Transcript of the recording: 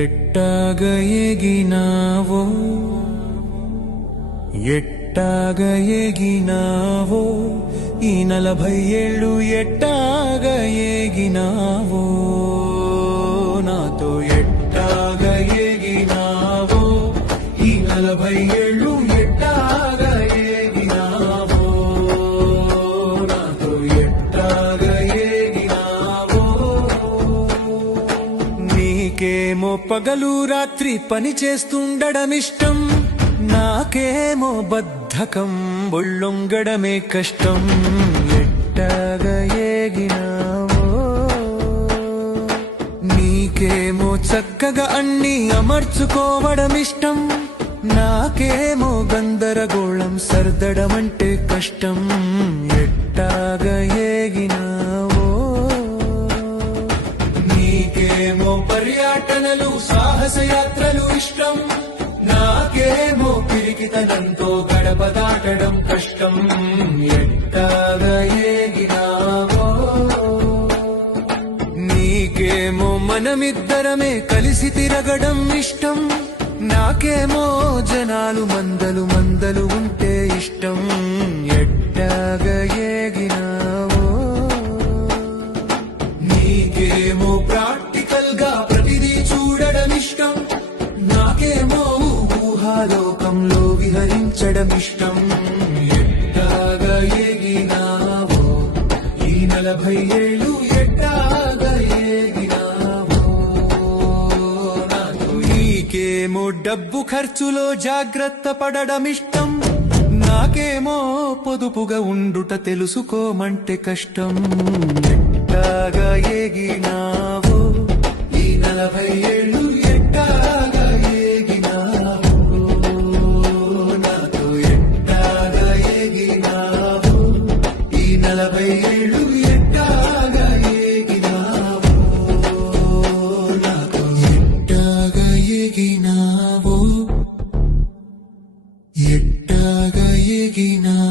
ఎట్టాగ ఎగినావో ఎట్టాగ ఎగినావో ఈ 40 ఏళ్ళు ఎట్టాగ ఎగినావో నాతో ఎట్టాగ ఎగినావో ఈ 40 ఏళ్ళు ఎట్టాగ ఎగినావో నాతో ఎట్టాగ ఎగినావో నీకేమో పగలు రాత్రి పని చేస్తుండడమిష్టం నాకేమో బద్ధకం ఒళ్ళొంగడమే కష్టం ఎట్టాగ ఎగినావో నీకేమో చక్కగా అన్నీ అమర్చుకోవడమిష్టం నాకేమో గందరగోళం సర్దడమంటే కష్టం ఎట్టాగ ఎగినావో నీకేమో పర్యటనలు సాహసయాత్రలు ఇష్టం నాకేమో పిరికితనంతో గడప దాటడం కష్టం ఎట్టాగ ఎగినావో నీకేమో మనమిద్దరమే కలిసి తిరగడం ఇష్టం నాకేమో జనాలు మందలు మందలు ఉంటే ఇష్టం ఎట్టాగ ఎగినావో నీకేమో ప్రాక్టికల్ గా ప్రతిదీ చూడడం ఇష్టం నాకేమో ఊహాలోకంలో విహరించడం ఇష్టం ఎట్టాగ ఎగినావో ఈ 40 ఏళ్ళు ఎట్టాగ ఎగినావో నాకు నీకేమో డబ్బు ఖర్చులో జాగ్రత్త పడడం ఇష్టం నాకేమో పొదుపుగా ఉండుట తెలుసుకోమంటే కష్టం ఎట్టాగ ఎగినావో ఈ 40 ఏళ్ళు ఎట్టాగ ఎగినావో నాతో ఎట్టాగ ఎగినావో ఈ 40 ఏళ్ళు ఎట్టాగ ఎగినావో నాతో ఎట్టాగ ఎగినావో ఎట్టాగ ఎగినావో